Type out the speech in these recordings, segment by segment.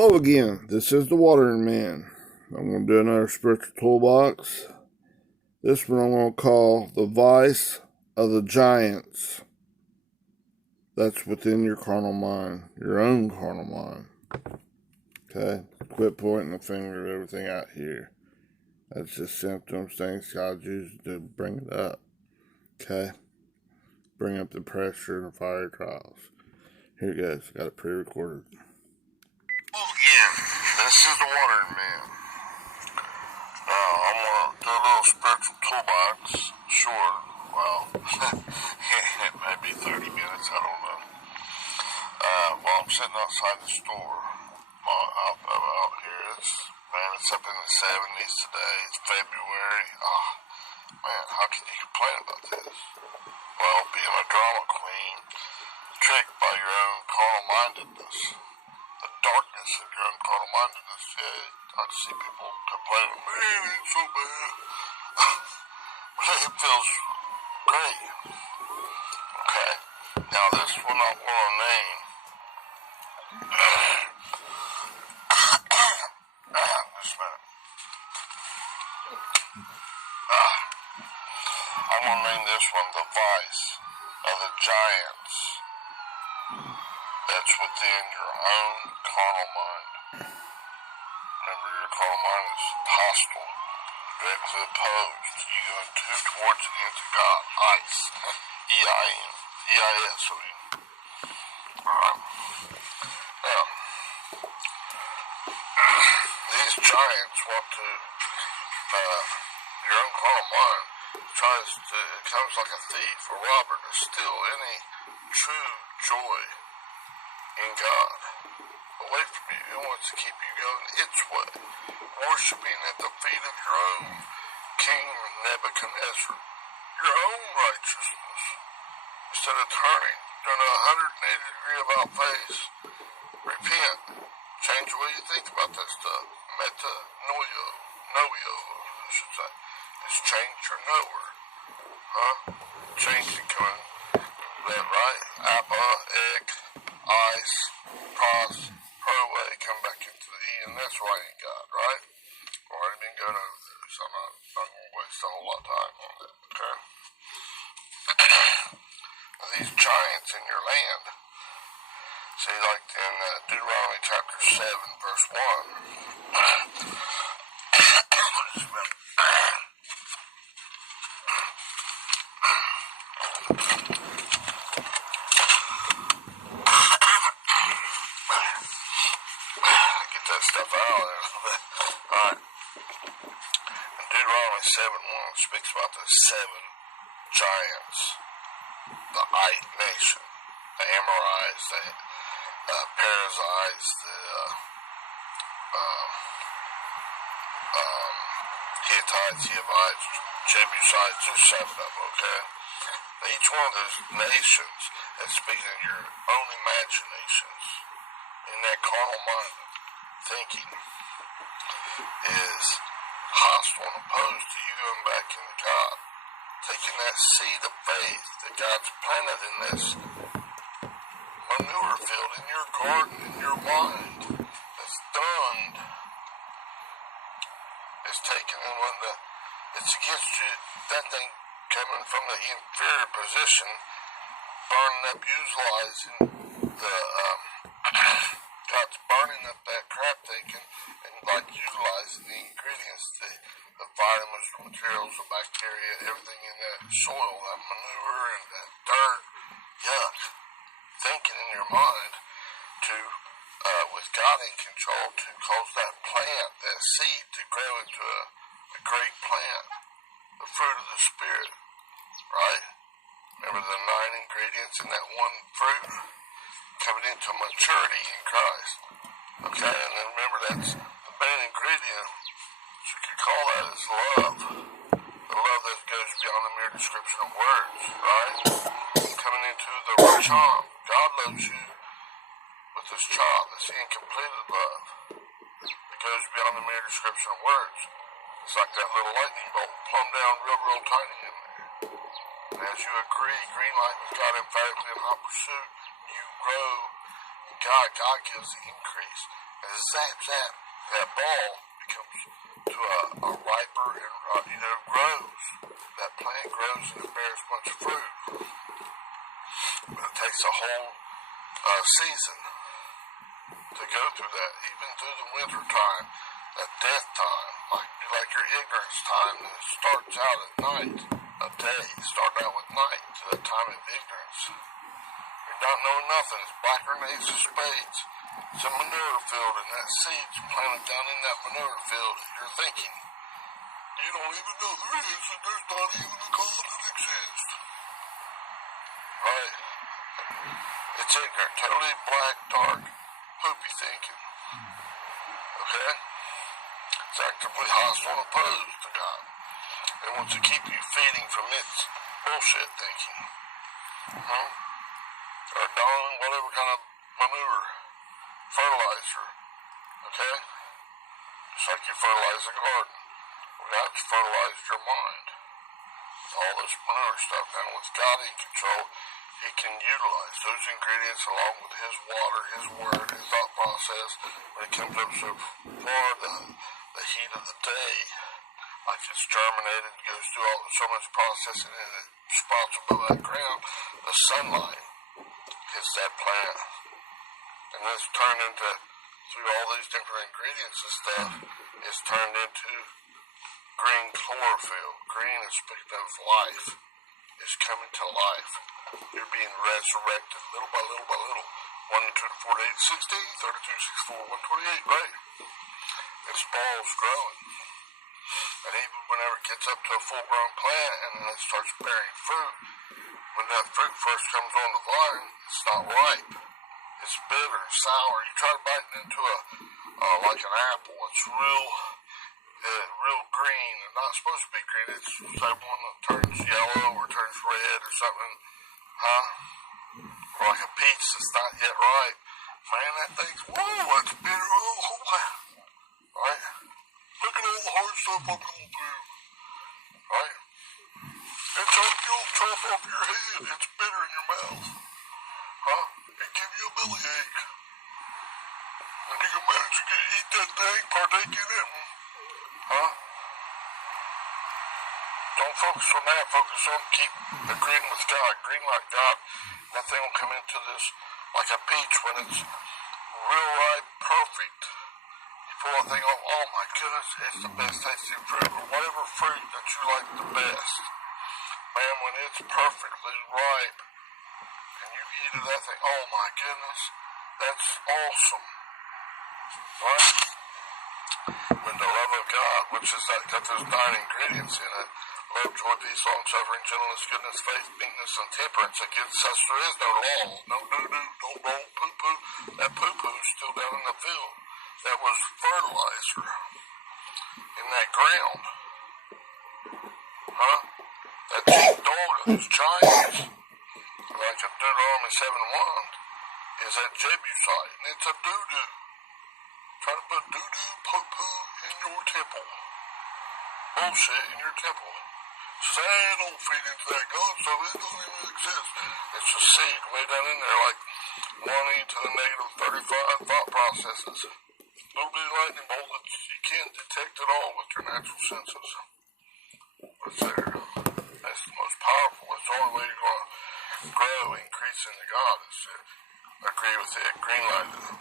Hello again, this is the Watering Man. I'm going to do another spiritual toolbox. This one I'm going to call the vice of the giants that's within your carnal mind, your own carnal mind. Okay, quit pointing the finger at everything out here. That's just symptoms, things God uses to bring it up. Okay, bring up the pressure and the fire trials. Here it goes, got it pre-recorded. Again, this is the Watering Man. Now, I'm going to do a little spiritual toolbox. Short, well, it may be 30 minutes, I don't know. While I'm sitting outside the store, out here, it's up in the 70s today. It's February. Man, how can you complain about this? Well, being a drama queen, tricked by your own carnal-mindedness. The darkness of your own carnal-mindedness. Yeah, I see people complaining, man, it's so bad. It feels great. Okay, now this one I want to name. Just a minute. I'm going to name this one the vice of the giants that's within your own carnal mind. Remember, your carnal mind is hostile, directly opposed. You go towards and into God. Ice. E-I-N. E-I-S, I mean. Alright. Now, these giants want to, your own carnal mind it comes like a thief, a robber, to steal any true joy in God away from you. It wants to keep you going its way, worshiping at the feet of your own King Nebuchadnezzar, your own righteousness, instead of doing a 180-degree about face. Repent, change the way you think about that stuff. Metanoia, I should say. It's change your knower. Change it coming. That right? Abba, egg, ice, pros, pro-way, come back into the E, and that's why you got, right? Already been going over there, so I'm not going to waste a whole lot of time on that, okay? These giants in your land, see, like in Deuteronomy chapter 7, verse 1, that stuff out. Alright. In Deuteronomy 7:1 speaks about the 7 giants, the Ite nation, the Amorites, the Perizzites, the Hittites, Hivites, Jebusites. There's 7 of them, okay? Each one of those nations is speaking of your own imaginations in that carnal mind. Thinking is hostile and opposed to you going back into God, taking that seed of faith that God's planted in this manure field in your garden, in your mind, that's done. It's taken in it's against you, that thing coming from the inferior position, burning up, utilizing the God's burning up that crap thinking and like utilizing the ingredients, the vitamins, the materials, the bacteria, everything in that soil, that manure and that dirt, yuck, thinking in your mind to, with God in control, to cause that plant, that seed to grow into a great plant, the fruit of the Spirit, right? Remember the 9 ingredients in that one fruit? Coming into maturity in Christ. Okay, and then remember that's the main ingredient, you could call that is love. The love that goes beyond the mere description of words, right? Coming into the Racham. God loves you with his child. That's the incompleted love. It goes beyond the mere description of words. It's like that little lightning bolt plumb down real tiny in there. And as you agree, green light with God emphatically in hot pursuit, you grow. God gives the increase. and that ball becomes to a riper and, grows. That plant grows and it bears much fruit. But it takes a whole season to go through that, even through the winter time, that death time, like your ignorance time, and it starts out at night, a day, start out with night to the time of ignorance. You're not knowing nothing, it's blacker than ace of spades. It's a manure field, and that seed's planted down in that manure field, and you're thinking, you don't even know there is, and there's not even a God that exists. Right? It's ignorant, totally black, dark, poopy thinking. Okay? It's actively hostile and opposed to God. It wants to keep you feeding from its bullshit thinking. Or dung, whatever kind of manure, fertilizer. Okay? Just like you fertilize a garden. Well, God's fertilized your mind. All this manure stuff. Now, with God in control, He can utilize those ingredients along with His water, His word, His thought process. When it comes up so far, the heat of the day, like it's germinated, goes through so much processing, and it sprouts above that ground. The sunlight hits that plant, and it's turned into, through all these different ingredients and stuff, it's turned into green chlorophyll. Green is speaking of life. It's coming to life. You're being resurrected little by little by little. 1, 2, 4, 8, 16, 32, 64, 128, right? This ball's growing. And even whenever it gets up to a full-grown plant and then it starts bearing fruit, when that fruit first comes on the vine, it's not ripe. It's bitter, sour. You try to bite it into like an apple. It's real green. It's not supposed to be green. It's say one that turns yellow or turns red or something. Or like a peach that's not yet ripe. Man, that thing's, whoa, that's bitter. Oh, wow. Right? Look at all the hard stuff I'm going through. Right? It's like you'll chop off your head. It's bitter in your mouth. It gives you a bellyache. And you can manage to eat that thing, partake in it. Don't focus on that. Focus on keep agreeing with God. Agreeing like God. Nothing will come into this like a peach when it's real ripe, perfect. You pull that thing off, oh my goodness, it's the best tasting fruit. Or whatever fruit that you like the best. Man, when it's perfectly ripe and you eat of that thing, oh my goodness, that's awesome. Right? When the love of God, which is that got those 9 ingredients in it, love, joy, peace, long-suffering, gentleness, goodness, faith, meekness, and temperance, against such there is no law. No doo-doo, no roll, poo-poo. That poo-poo's still down in the field. That was fertilizer in that ground. That cheap dog of those giants, like a Deuteronomy 7:1, is that Jebusite, and it's a doo-doo. Try to put doo-doo, poo-poo in your temple. Bullshit in your temple. Say don't feed into that God stuff, it doesn't even exist. It's a seed way down in there, like 1 to the negative 35 thought processes. Little bitty lightning bolt that you can't detect at all with your natural senses. But it's there. That's the most powerful. It's the only way you're going to grow, increase into God, is to agree with it, green light it.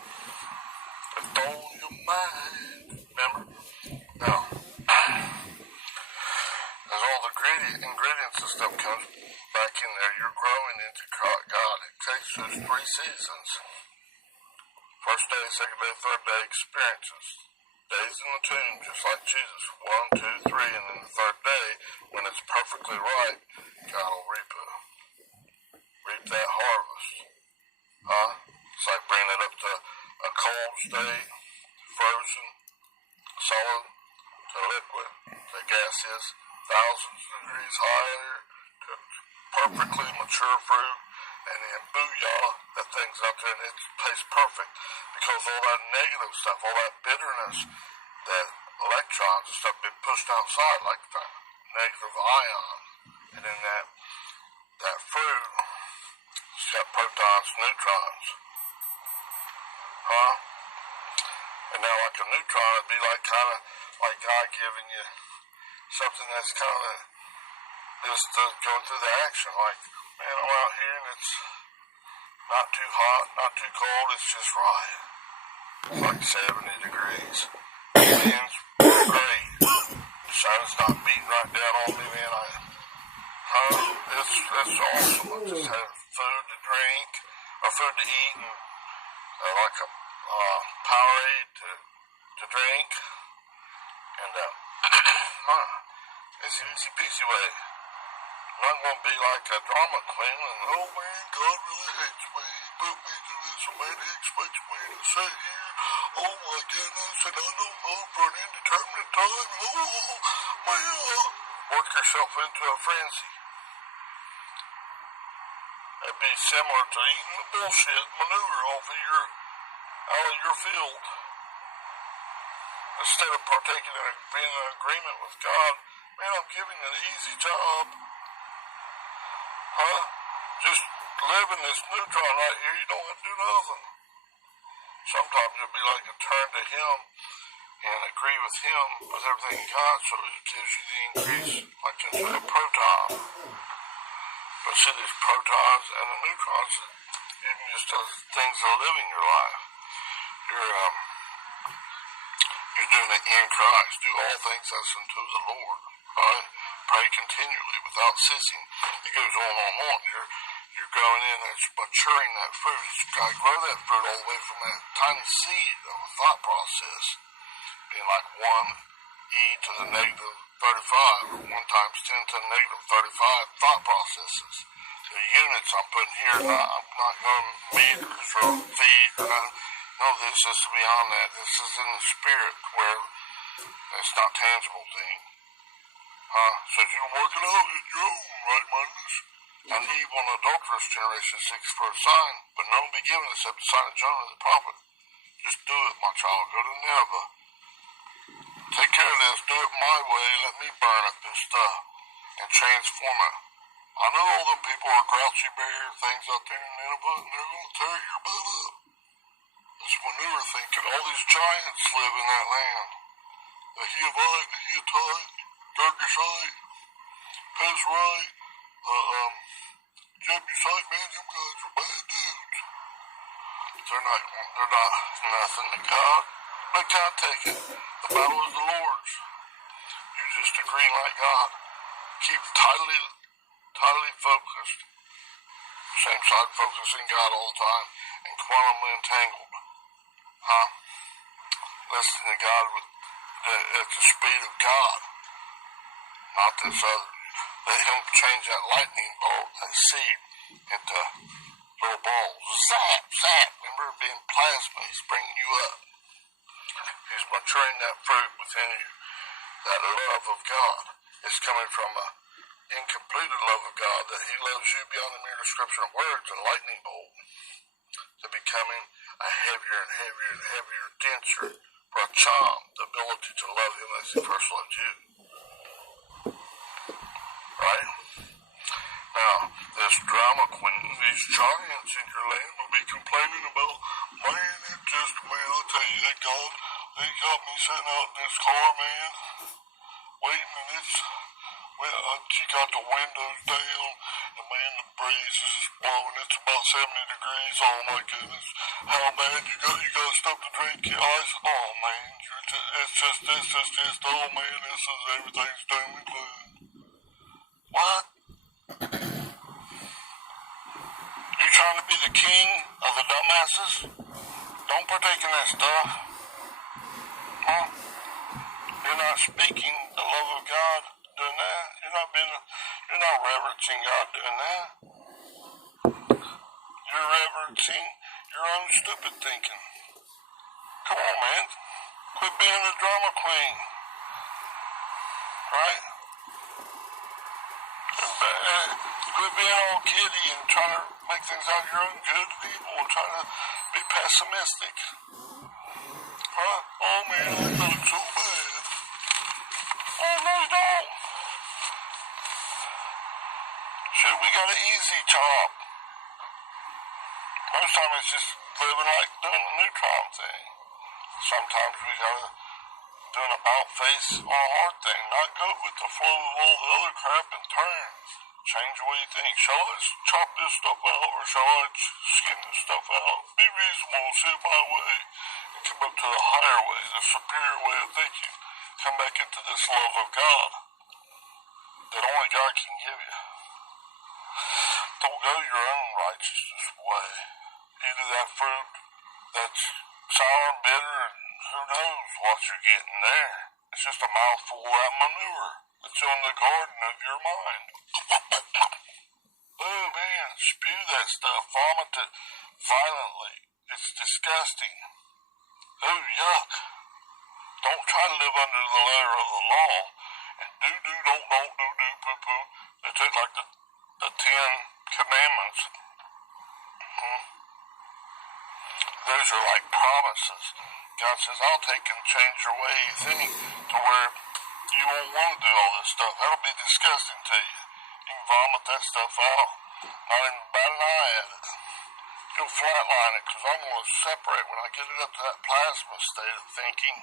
It's all your mind. Remember? Now, as all the ingredients and stuff comes back in there, you're growing into God. It takes those 3 seasons. First day, second day, third day experiences. Days in the tomb, just like Jesus. 1, 2, 3, and then the third day, when it's perfectly ripe, God will reap that harvest. It's like bringing it up to a cold state, frozen, solid, to liquid, to gaseous, thousands of degrees higher, to perfectly mature fruit, and then booyah, that thing's out there and it tastes perfect. Because all that negative stuff, all that bitterness, that electrons and stuff been pushed outside like the negative ion. And then that fruit, it's got protons, neutrons. And now like a neutron, it'd be like kind of like God giving you something that's kind of just going through the action. Like, man, I'm out here and it's not too hot, not too cold, it's just right. It's like 70 degrees. The wind's great. The sun's not beating right down on me, man. It's awesome. I just have food to drink, or food to eat, and like a Powerade to drink, and it's an easy peasy way. I'm not going to be like a drama queen and, oh man, God really hates me. He put me through this and man, he expects me to sit here. Oh my goodness, and I don't know for an indeterminate time. Oh man. Work yourself into a frenzy. It'd be similar to eating the bullshit manure out of your field. Instead of partaking in being in agreement with God, man, I'm giving you an easy job. Just live in this neutron right here, you don't have to do nothing. Sometimes it'll be like a turn to Him and agree with Him with everything He got, so He gives you the increase, like in a proton. But see, these protons and the neutrons, even just things that are living your life. You're doing it in Christ. Do all things as unto the Lord. Right? Pray continually without ceasing. It goes on and on. You're going in and it's maturing that fruit. It's got to grow that fruit all the way from that tiny seed of a thought process, being like 1e to the negative 35, or 1 times 10 to the negative 35 thought processes. The units I'm putting here, I'm not going meters or feet or nothing. No, this is beyond that. This is in the spirit where it's not tangible thing. So you're working out in your own right mindedness. And evil and adulterous generation seeks for a sign, but none will be given except the sign of Jonah the prophet. Just do it, my child. Go to Nineveh. Take care of this. Do it my way. Let me burn up this stuff and transform it. I know all them people are grouchy bear things out there in Nineveh, and they're going to tear your butt up. This manure thinking all these giants live in that land. The Hivite, the Hittite, Girgashite, Pezrite, Jebusite, man, them guys are bad dudes. They're not nothing to God. Let God take it. The battle is the Lord's. You just agree like God. Keep tightly focused. Same side focusing God all the time and quantumly entangled. Listen to God at the speed of God, not this other. Let Him change that lightning bolt, that seed, into little balls. Zap, zap. Remember being plasma. He's bringing you up. He's maturing that fruit within you. That love of God is coming from an incompleted love of God, that He loves you beyond the mere description of words and lightning bolt, to becoming a heavier and heavier and heavier, denser, for a charm, the ability to love Him as He first loved you. Right? Now, this drama queen, these giants in your land will be complaining about, man, I'll tell you, that God, they got me sitting out in this car, man, waiting, and she got the windows down, and man, the breeze is blowing, it's about 70 degrees, oh my goodness, how bad you got stuff to drink, your eyes, oh man, it's just, oh man, everything's doom and gloom. What? You trying to be the king of the dumbasses? Don't partake in that stuff. You're not speaking the love of God doing that. You're not reverencing God doing that. You're reverencing your own stupid thinking. Come on, man. Quit being a drama queen. Right? Quit being all giddy and trying to make things out of your own good and evil and trying to be pessimistic. Oh man, I felt so bad. Oh no, you don't. Shit, we got an easy job. Most time it's just living like doing the neutron thing. Sometimes we gotta do an about face on a hard thing, not go with the flow of all the other crap and turn. Change the way you think. Shall I chop this stuff out or shall I skin this stuff out? Be reasonable, see it my way, and come up to the higher way, the superior way of thinking. Come back into this love of God that only God can give you. Don't go your own righteousness way. Either that fruit that's sour and bitter and who knows what you're getting there. It's just a mouthful of that manure that's in the garden of your mind. Oh man, spew that stuff, vomit it violently. It's disgusting. Oh yuck. Don't try to live under the letter of the law and do, don't, poo, poo. They take like the 10 commandments. Those are like promises. God says, I'll take and change your way you think to where you won't want to do all this stuff. That'll be disgusting to you. You can vomit that stuff out. Not even bat an eye at it. You'll flatline it because I'm going to separate when I get it up to that plasma state of thinking.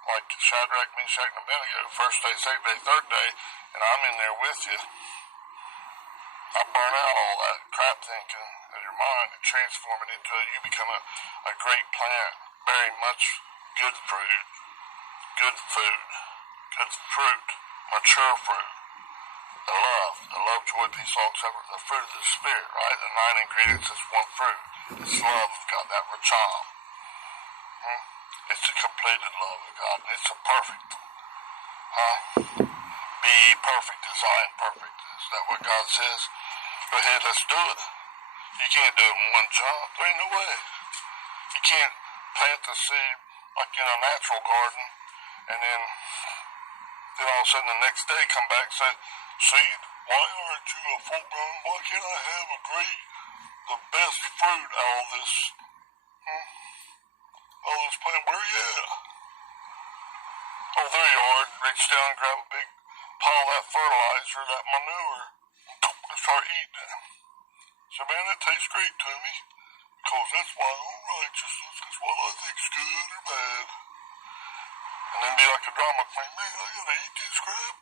Like Shadrach, Meshach, and Abednego, first day, second day, third day, and I'm in there with you. I burn out all that crap thinking in your mind and transform it into you become a great plant, bearing much good fruit, good food, good fruit, mature fruit. The love, joy, peace, long suffering, the fruit of the Spirit, right? The 9 ingredients is one fruit. It's love of God, that racham. It's a completed love of God, and it's a perfect. Be ye perfect as I am perfect. Is that what God says? Go ahead, let's do it. You can't do it in one jump. There ain't no way. You can't plant the seed like in a natural garden, and then all of a sudden the next day come back and say, seed, why aren't you a full grown? Why can't I have the best fruit out of this? All this plant, where you at? Oh, there you are. Reach down and grab a big pile of that fertilizer, that manure, and start eating it. So, man, that tastes great to me, because that's my own righteousness. That's what I think's good or bad. And then be like a drama queen, man, I gotta eat this crap.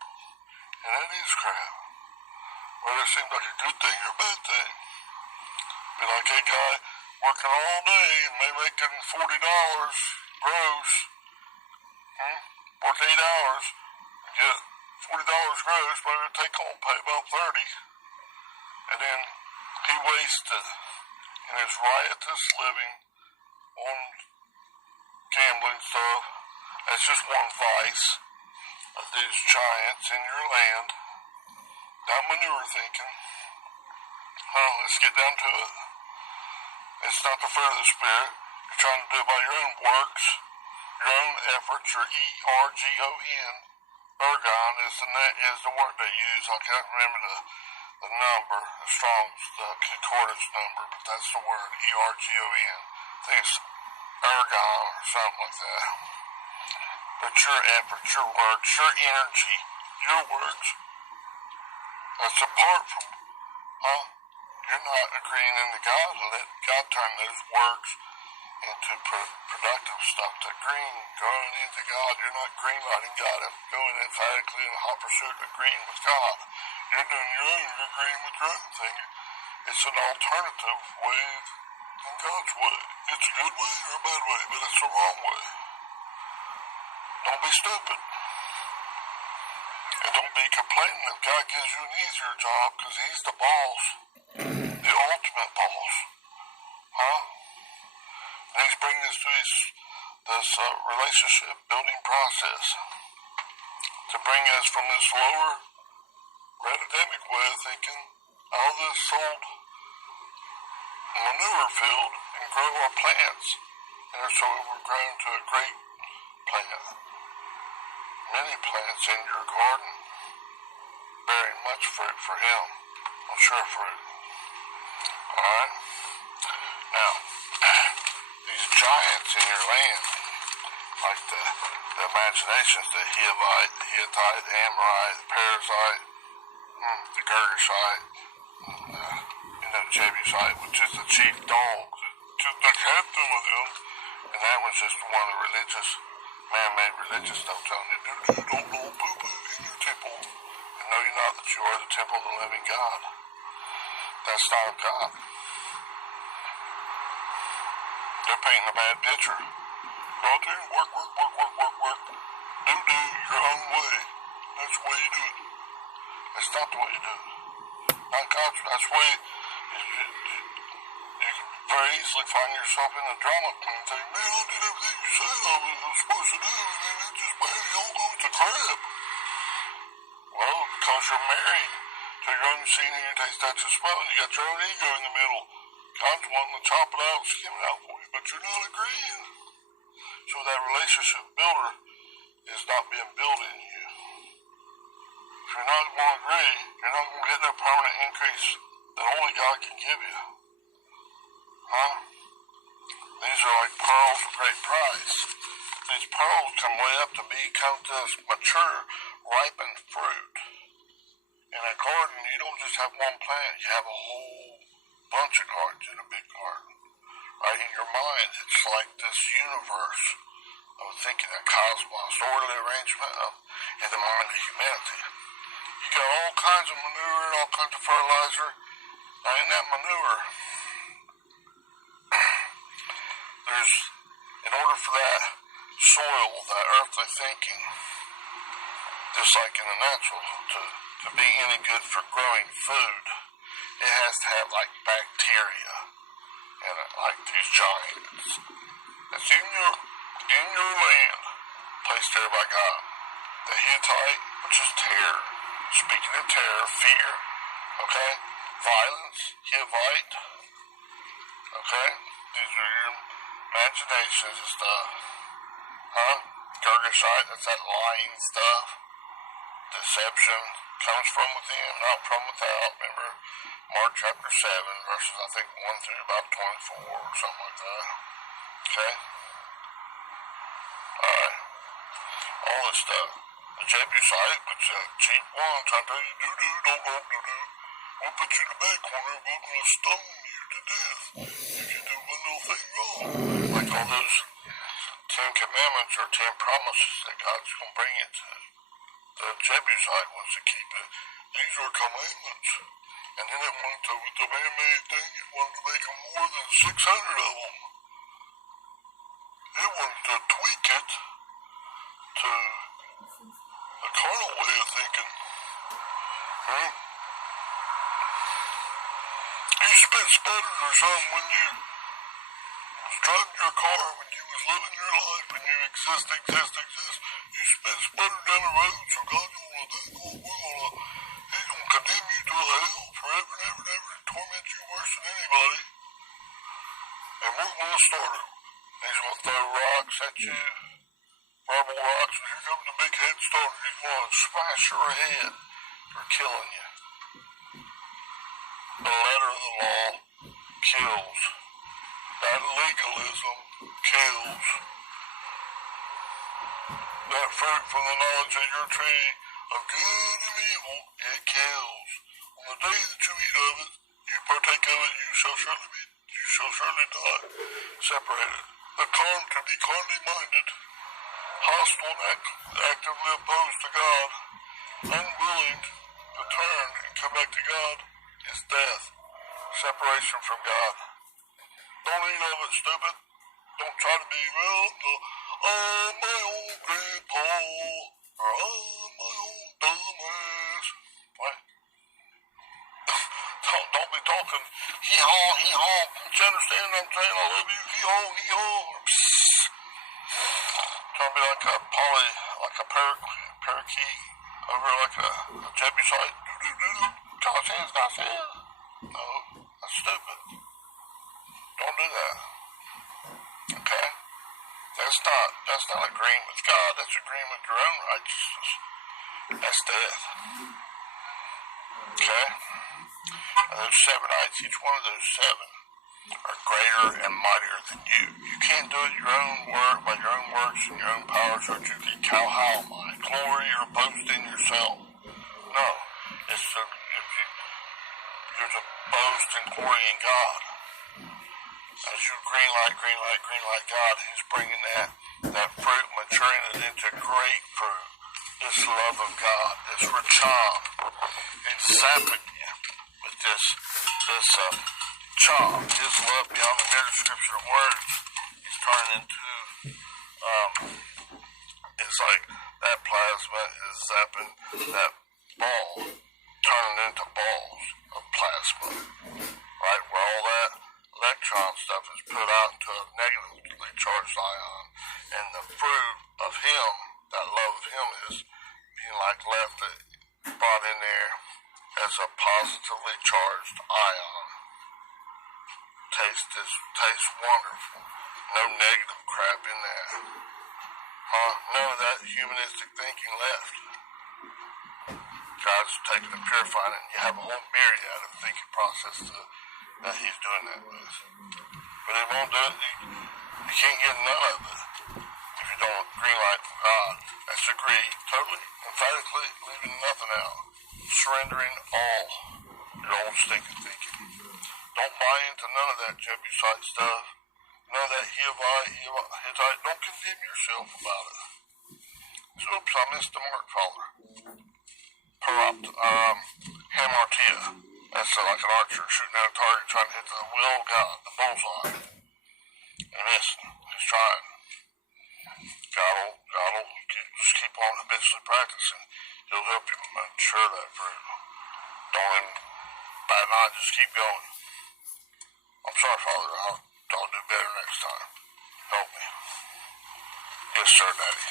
And that is crap. Whether it seems like a good thing or a bad thing. Be like a guy working all day and maybe making $40 gross. Work 8 hours and get $40 gross, but it'll take home pay about 30. And then he wasted in his riotous living on gambling stuff. That's just one vice of these giants in your land. That manure thinking. Let's get down to it. It's not the fruit of the Spirit. You're trying to do it by your own works, your own efforts, your ERGON. Ergon is the word they use. I can't remember the number, the Strong's concordance number, but that's the word, ERGON. I think it's ergon or something like that. But your efforts, your works, your energy, your works, that's apart from, you're not agreeing into God and let God turn those works into productive stuff. To going into God, you're not greenlighting God and going emphatically in hot pursuit of agreeing with God. You're doing your own, you're agreeing with your own thing. It's an alternative way than God's way. It's a good way or a bad way, but it's the wrong way. Don't be stupid. And don't be complaining if God gives you an easier job, because He's the boss. The ultimate boss. And He's bringing us to this relationship building process to bring us from this lower academic way of thinking out of this old manure field and grow our plants. And so we're growing to a great plant. Many plants in your garden bearing much fruit for Him. Mature fruit. Alright? Now, these giants in your land, like the imaginations, the Hivite, the Hittite, the Amorite, the Perizzite, the Girgashite, the Jebusite, which is the chief dog, the captain of them, and And that was just one of the religious, man-made religious stuff telling you, don't poo-poo in your temple. And know you not that you are the temple of the living God. That's not of God. They're painting a bad picture. Go out there and work. Do your own way. That's the way you do it. That's not the way you do it. Not God's. That's the way you can very easily find yourself in a drama queen saying, man, I did everything you said I was supposed to do, and then it just, man, it all goes to crap. Well, because you're married to your own scene and your taste, that's a spell. You got your own ego in the middle. God's wanting to chop it out, skim it out for you, but you're not agreeing. So that relationship builder is not being built in you. If you're not going to agree, you're not going to get that permanent increase that only God can give you. Huh? These are like pearls of great price. These pearls come way up to become this mature, ripened fruit. In a garden, you don't just have one plant, you have a whole bunch of gardens in a big garden. Right in your mind, it's like this universe of thinking, a cosmos, orderly arrangement in the mind of humanity. You got all kinds of manure and all kinds of fertilizer. Now in that manure, there's, in order for that soil, that earthly thinking, just like in the natural, to be any good for growing food, it has to have like bacteria in it, like these giants. That's in your land, placed there by God. The Hittite, which is terror. Speaking of terror, fear, okay? Violence, Hivite, okay? These are your imaginations and stuff. Huh? Girgashite, that's that lying stuff. Deception comes from within, not from without. Remember, Mark chapter 7, verses, I think, 1 through about 24 or something like that. Okay? Alright. All this stuff. The Jebusite, which is a cheap one, trying to tell you, don't go do. We'll put you in the back corner, we're going to stone you to death if you do one little thing wrong. Like all those 10 commandments or 10 promises that God's going to bring you to. The Jebusite wants to keep it. These are commandments. And then it wanted to, with the man-made thing, it wanted to make them more than 600 of them. It wanted to tweak it to the carnal way of thinking. You spit sputters or something when you was driving your car, when you was living your life, when you exist. You spit sputters down the road, so God he's gonna condemn you to hell forever and ever and ever and torment you worse than anybody. And we're gonna start it. He's gonna throw rocks at you. Marble rocks, and here comes the big head starter. He's going to smash your head for killing you. The letter of the law kills. That legalism kills. That fruit from the knowledge of your tree of good and evil, it kills. On the day that you eat of it, you partake of it, you shall surely die. Separated. To be carnally minded, hostile and actively opposed to God, unwilling to turn and come back to God, is death. Separation from God. Don't eat of it, stupid. Don't try to be, I'm my own grandpa, or I'm my own dumbass. What? Don't be talking, hee-haw, hee-haw. Don't you understand what I'm saying? I love you, hee-haw, hee-haw. Trying to be like a parakeet over like a Jebusite. God's hands. No, that's stupid. Don't do that. Okay? That's not agreeing with God. That's agreeing with your own righteousness. That's death. Okay? And those 7 nights, each one of those 7 are greater and mightier than you. You can't do it your own work, by your own works and your own power, so that you can how my glory or boast in yourself. No. You're to boast and glory in God. As you green light God, He's bringing that fruit, maturing it into great fruit. This love of God, this racham, it's zapping you with this chom, His love beyond the mere description of words. He's turning into, it's like that plasma is zapping that ball, turning into balls of plasma, right? Where all that electron stuff is put out into a negatively charged ion, and the fruit of Him, that love of Him, is being like left, brought in there as a positively charged ion. Tastes wonderful. No negative crap in there. None of that humanistic thinking left. God's taking and purifying it, and you have a whole myriad of thinking process that He's doing that with. But He won't do it. You can't get none of it if you don't green light from God. That's agree, totally, emphatically, leaving nothing out. Surrendering all your old stinking thinking. Don't buy into none of that Jebusite stuff. None of that Hittite. Don't condemn yourself about it. So, oops, I missed the mark, Father. Hamartia. That's like an archer shooting at a target trying to hit the will of God, the bullseye. And missing. He's trying. God will just keep on habitually practicing. He'll help you mature that fruit. Don't let him bad night, just keep going. I'm sorry, Father. I'll do better next time. Help me. Yes, sir, Daddy.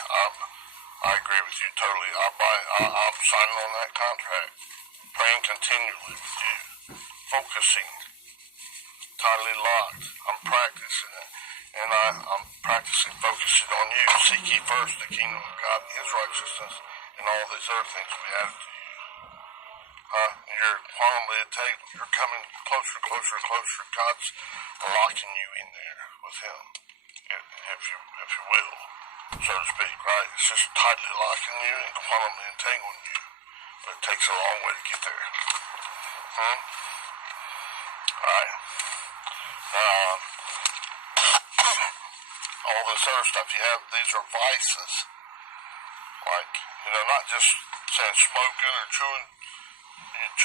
I agree with you totally. I'm signing on that contract. Praying continually with you. Focusing. Tightly locked. I'm practicing it. And I'm practicing focusing on you. Seek ye first the kingdom of God and His righteousness, and all these other things will be added to you. You're quantumly entangled. You're coming closer, closer, closer. God's locking you in there with Him, if you will, so to speak, right? It's just tightly locking you and quantumly entangling you. But it takes a long way to get there. Alright. All this other stuff you have, these are vices. Like, not just saying smoking or chewing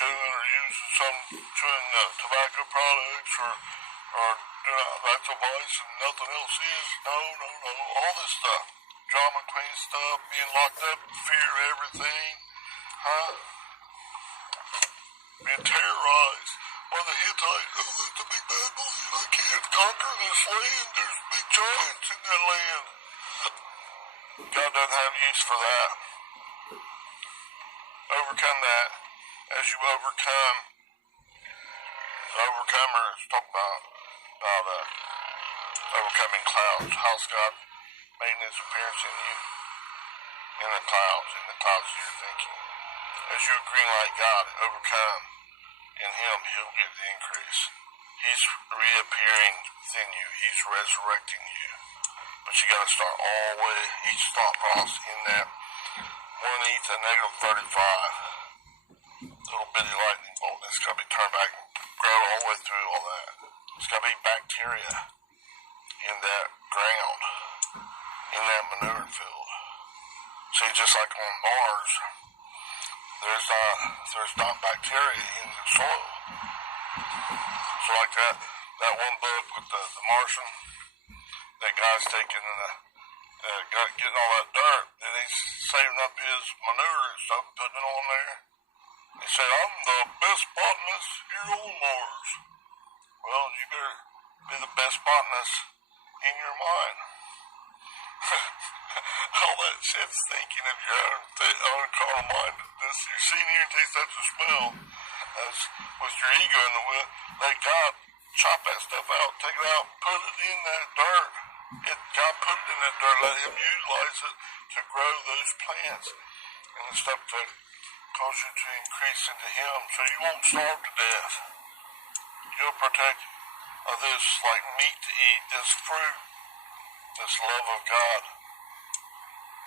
or using tobacco products or that's a vice and nothing else is. No. All this stuff. Drama queen stuff, being locked up, fear of everything. Being terrorized by the Hittite. Oh, that's a big bad boy. I can't conquer this land. There's big giants in that land. God doesn't have use for that. Overcome that. As you overcome, the overcomer is talking about overcoming clouds. How's God making His appearance in you? In the clouds of your thinking. As you green light God and overcome, in Him, He'll get the increase. He's reappearing within you. He's resurrecting you. But you got to start all the way, each thought process in that 1e to negative 35. Little bitty lightning bolt that's got to be turned back and grow all the way through all that. It's got to be bacteria in that ground, in that manure field. See, just like on Mars, there's not bacteria in the soil. So like that one book with the Martian, that guy's taking getting all that dirt, and he's saving up his manure and stuff, putting it on there. He said, I'm the best botanist here on Mars. Well, you better be the best botanist in your mind. All that shit's thinking of your own carnal mind. You're seeing here and taste that the smell. That's with your ego in the will. Let God chop that stuff out, take it out, put it in that dirt. God put it in that dirt. Let Him utilize it to grow those plants and the stuff that cause you to increase into Him, so you won't starve to death. You'll partake of this like meat to eat, this fruit, this love of God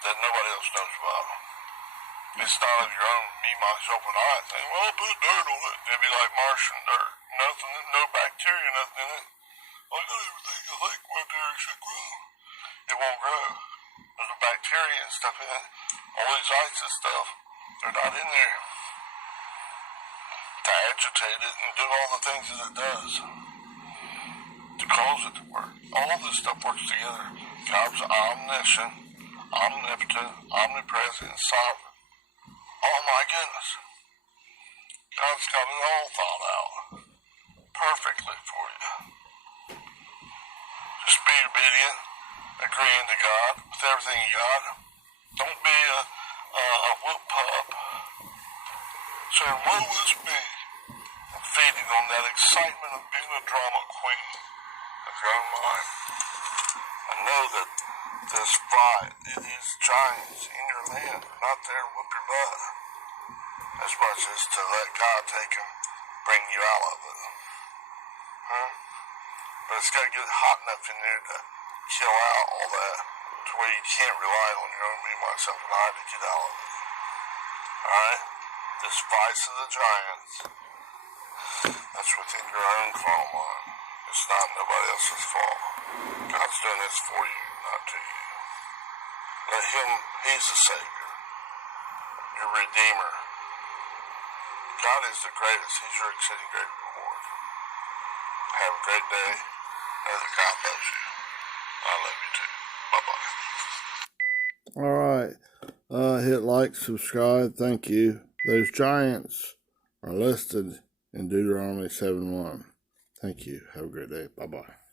that nobody else knows about. It's not of your own me, myself, and I thing. Well, I'll put dirt on it. It'd be like Martian dirt. Nothing, no bacteria, nothing in it. I got everything I think where there should grow. It won't grow. There's a bacteria and stuff in it. All these ice and stuff, they're not in there to agitate it and do all the things that it does to cause it to work. All of this stuff works together. God's omniscient, omnipotent, omnipresent, and sovereign. Oh my goodness. God's got it all thought out perfectly for you. Just be obedient, agreeing to God with everything you got. Don't be a whoop pup saying, woe is me, and feeding on that excitement of being a drama queen of your own mind. I know that this fight, these giants in your land are not there to whoop your butt as much as to let God take them, bring you out of it. But it's got to get hot enough in there to kill out all that to where you can't rely on your own me, myself, and I to get out of it. Alright? This fight of the giants, that's within your own carnal mind. It's not nobody else's fault. God's doing this for you, not to you. Let him, he's the Savior, your Redeemer. God is the greatest. He's your exceeding great reward. Have a great day. Know that God loves you. I love you too. Bye-bye. All right. Hit like, subscribe. Thank you. Those giants are listed in Deuteronomy 7:1. Thank you. Have a great day. Bye-bye.